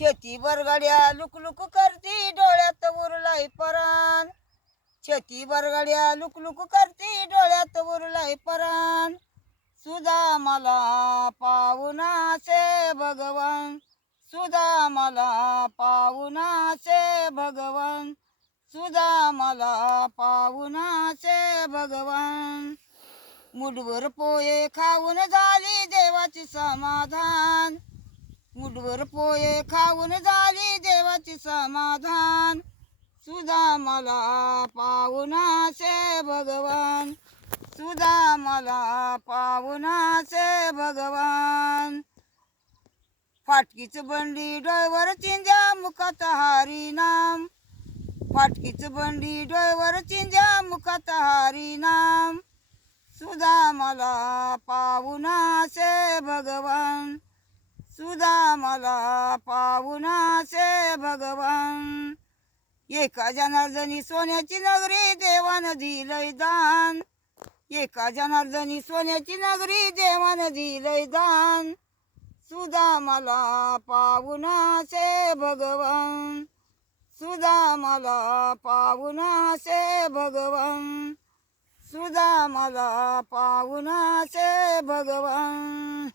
छती बरगाड्या लुकलुक करती डोळ्यात उरलाय परान. छती बरगाड्या लुकलुक करती डोळ्यात उरलाय परान. सुधा मला पाहुणाचे भगवान. सुधा मला पाहुणाचे भगवान. सुधा मला पाहुणाचे भगवान. मुठभर पोहे खाऊन झाली देवाची समाधान. मुठभर पोहे खाऊन झाली देवाची समाधान. सुधा मला पाहुणाचे भगवान. सुधा मला पाहुणाचे भगवान. फाटकीच बंडी डोईवर चिंध्या मुखात हरी नाम. फाटकीच बंडी डोईवर चिंध्या मुखात हरी नाम. सुधा मला पाहुणाचे भगवान. सुधा मला पाहुणाचे भगवान. एका जनार्दनी सोन्याची नगरी देवान दिलंय दान. एका जनार्दनी सोन्याची नगरी देवान दिलंय दान. सुधा मला पाहुणाचे भगवान. सुधा मला पाहुणाचे भगवान. सुधा मला पाहुणाचे भगवान.